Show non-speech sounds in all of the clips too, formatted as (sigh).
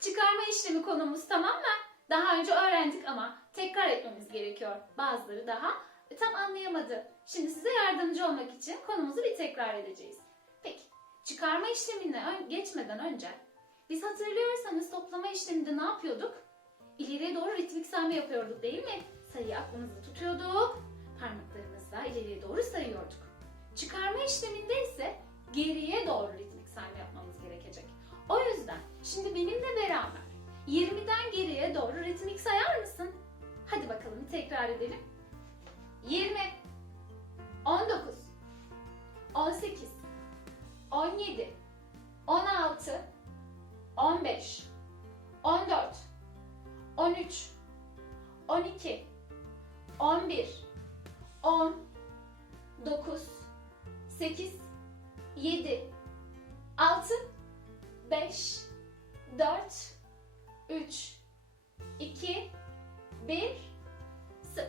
Çıkarma işlemi konumuz tamam mı? Daha önce öğrendik ama tekrar etmemiz gerekiyor. Bazıları daha tam anlayamadı. Şimdi size yardımcı olmak için konumuzu bir tekrar edeceğiz. Peki, çıkarma işlemine geçmeden önce biz hatırlıyorsanız toplama işleminde ne yapıyorduk? İleriye doğru ritmik sayma yapıyorduk değil mi? Sayıyı aklımızda tutuyorduk, parmaklarımızla ileriye doğru sayıyorduk. Çıkarma işleminde ise geriye doğru ritmik sayma yapmamız gerekecek. O yüzden şimdi benimle beraber 20'den geriye doğru ritmik sayar mısın? Hadi bakalım bir tekrar edelim. 20 19 18 17 16 15 14 13 12 11 10 9 8 7 6 5 4 3 2 1 0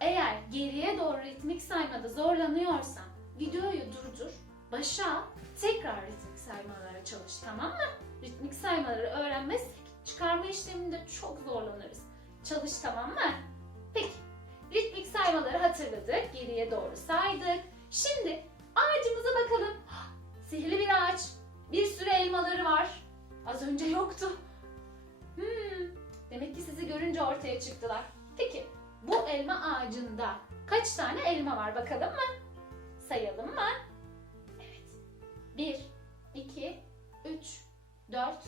Eğer geriye doğru ritmik saymada zorlanıyorsan videoyu durdur, başa tekrar ritmik saymalara çalış tamam mı? Ritmik saymaları öğrenmezsek çıkarma işleminde çok zorlanırız. Çalış tamam mı? Peki, ritmik saymaları hatırladık, geriye doğru saydık. Şimdi ağacımıza bakalım. (gasps) Sihirli bir ağaç. Bir sürü elmaları var. Az önce yoktu. Görünce ortaya çıktılar. Peki, bu elma ağacında kaç tane elma var bakalım mı? Sayalım mı? Evet. 1, 2, 3, 4,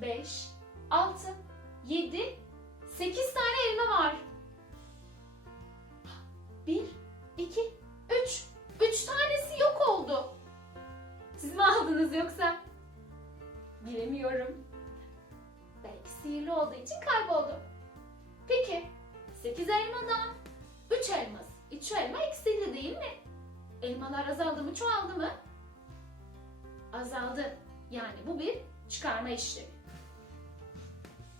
5, 6, 7, 8 8 elmadan 3 elma. 3 elma eksildi değil mi? Elmalar azaldı mı, çoğaldı mı? Azaldı. Yani bu bir çıkarma işlemi.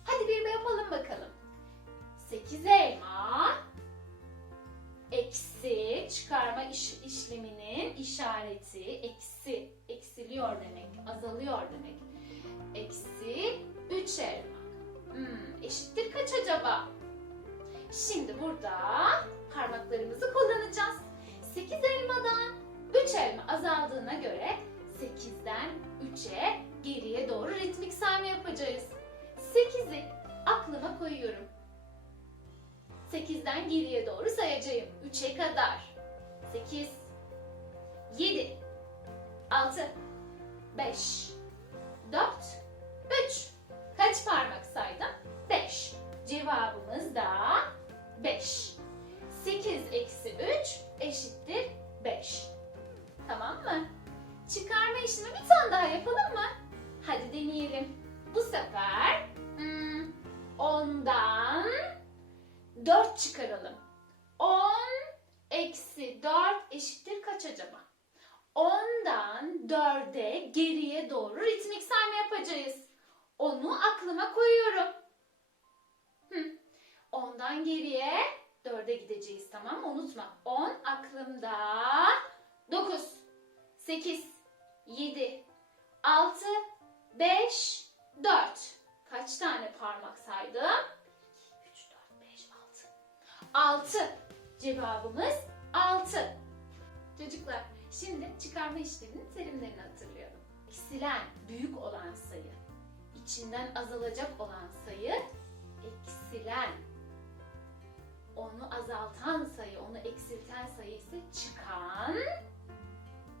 Hadi bir yapalım bakalım. 8 elma eksi çıkarma iş, işleminin işareti eksi eksiliyor demek, azalıyor demek. Eksi 3 elma. Hmm, eşittir kaç acaba? Şimdi burada parmaklarımızı kullanacağız. 8 elmadan 3 elma azaldığına göre 8'den 3'e geriye doğru ritmik sayma yapacağız. 8'i aklıma koyuyorum. 8'den geriye doğru sayacağım. 3'e kadar. 8 7 6 5 4 3 Kaç parmak saydım? 5. Cevabımız da 5. 8 eksi 3 eşittir 5. Tamam mı? Çıkarma işlemi bir tane daha yapalım mı? Hadi deneyelim. Bu sefer hmm, 10'dan 4 çıkaralım. 10 eksi 4 eşittir kaç acaba? 10'dan 4'e geriye doğru ritmik sayma yapacağız. Onu aklıma koyuyorum. Hı. 10'dan geriye 4'e gideceğiz tamam mı? Unutma. 10 aklımda. 9, 8, 7, 6, 5, 4. Kaç tane parmak saydım? 2, 3, 4, 5, 6. 6. Cevabımız 6. Çocuklar şimdi çıkarma işleminin terimlerini hatırlayalım. Eksilen büyük olan sayı, içinden azalacak olan sayı, eksilen onu azaltan sayı, onu eksilten sayı ise çıkan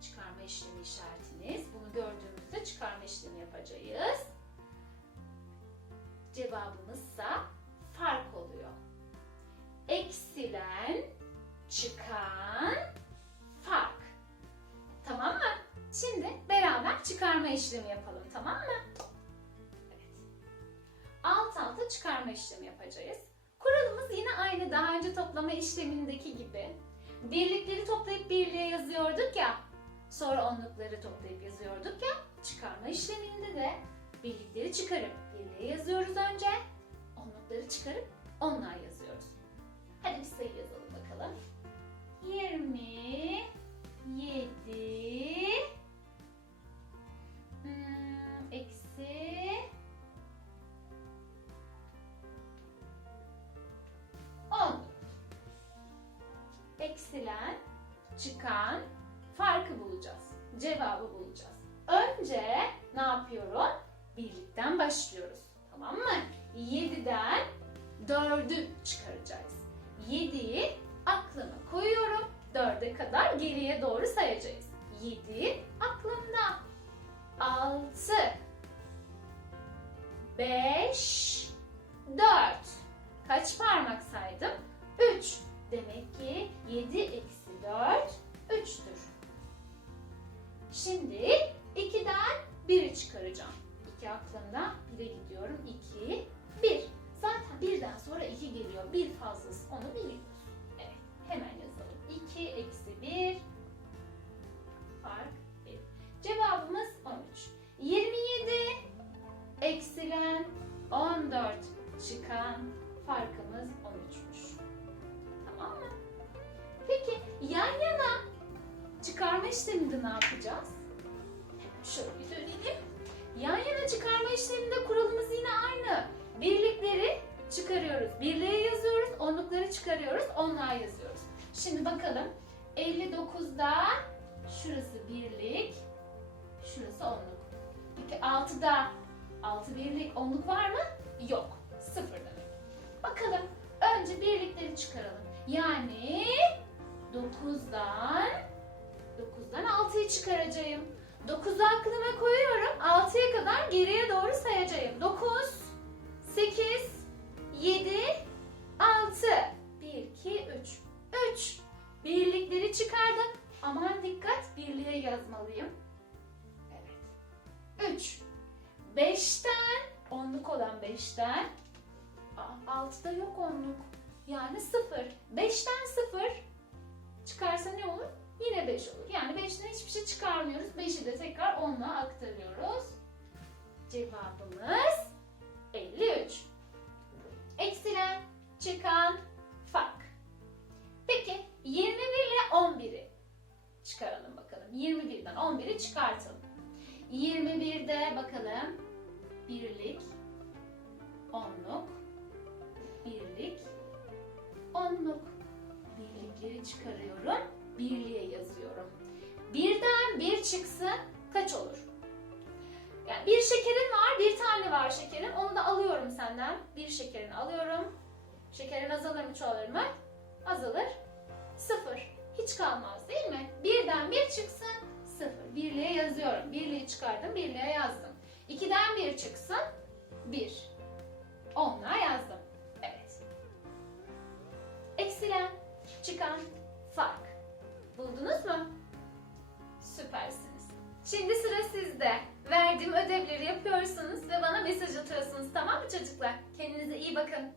çıkarma işlemi işaretiniz. Bunu gördüğümüzde çıkarma işlemi yapacağız. Cevabımızsa fark oluyor. Eksilen, çıkan, fark. Tamam mı? Şimdi beraber çıkarma işlemi yapalım tamam mı? Evet. Alt alta çıkarma işlemi yapacağız. Kuralımız yine aynı daha önce toplama işlemindeki gibi. Birlikleri toplayıp birliğe yazıyorduk ya. Sonra onlukları toplayıp yazıyorduk ya. Çıkarma işleminde de birlikleri çıkarıp birliğe yazıyoruz önce. Onlukları çıkarıp onlar yazıyoruz. Hadi bir sayı yazalım bakalım. 20 7 çıkan farkı bulacağız. Cevabı bulacağız. Önce ne yapıyorum? Birlikten başlıyoruz. Tamam mı? 7'den 4'ü çıkaracağız. 7'yi aklıma koyuyorum. 4'e kadar geriye doğru sayacağız. 7 aklımda. 6 5 2 aklımda 1'e gidiyorum. 2, 1. Zaten birden sonra 2 geliyor. Bir fazlası onu biliyoruz. Evet hemen yazalım. 2 eksi 1 fark 1. Cevabımız 13. 27 eksilen 14 çıkan farkımız 13'müş. Tamam mı? Peki yan yana çıkarma işleminde ne yapacağız? Şöyle dönelim. Yan yana çıkarma işleminde kuralımız yine aynı. Birlikleri çıkarıyoruz. Birliğe yazıyoruz, onlukları çıkarıyoruz, onluğa yazıyoruz. Şimdi bakalım. 59'da şurası birlik, şurası onluk. Peki 6'da 6 birlik onluk var mı? Yok. Sıfır demek. Bakalım. Önce birlikleri çıkaralım. Yani 9'dan 9'dan 6'yı çıkaracağım. 9'u aklıma koyuyorum. 6'ya kadar geriye doğru sayacağım. 9, 8, 7, 6. 1, 2, 3. 3. Birlikleri çıkardım. Aman dikkat birliğe yazmalıyım. Evet. 3. 5'ten, onluk olan 5'ten. 6'da yok onluk. Yani 0. 5'ten 0 çıkarsa ne olur? Yine 5 olur. Yani 5'ten hiçbir şey çıkarmıyoruz. 5'i de tekrar 10'la aktarıyoruz. Cevabımız 53. Eksilen, çıkan, fark. Peki 21 ile 11'i çıkaralım bakalım. 21'den 11'i çıkartalım. 21'de bakalım birlik, onluk, birlik, onluk. Birlikleri çıkarıyorum, birliğe yazıyorum. Birden bir çıksın kaç olur? Yani bir şekerin var, bir tane var şekerin. Onu da alıyorum senden. Bir şekerini alıyorum. Şekerin azalır mı çoğalır mı? Azalır. Sıfır. Hiç kalmaz değil mi? Birden bir çıksın sıfır. Birliğe yazıyorum. Birliği çıkardım, birliğe yazdım. İkiden bir çıksın bir. Onla yazdım. Evet. Eksilen, çıkan, Şimdi sıra sizde. Verdiğim ödevleri yapıyorsunuz ve bana mesaj atıyorsunuz tamam mı çocuklar? Kendinize iyi bakın.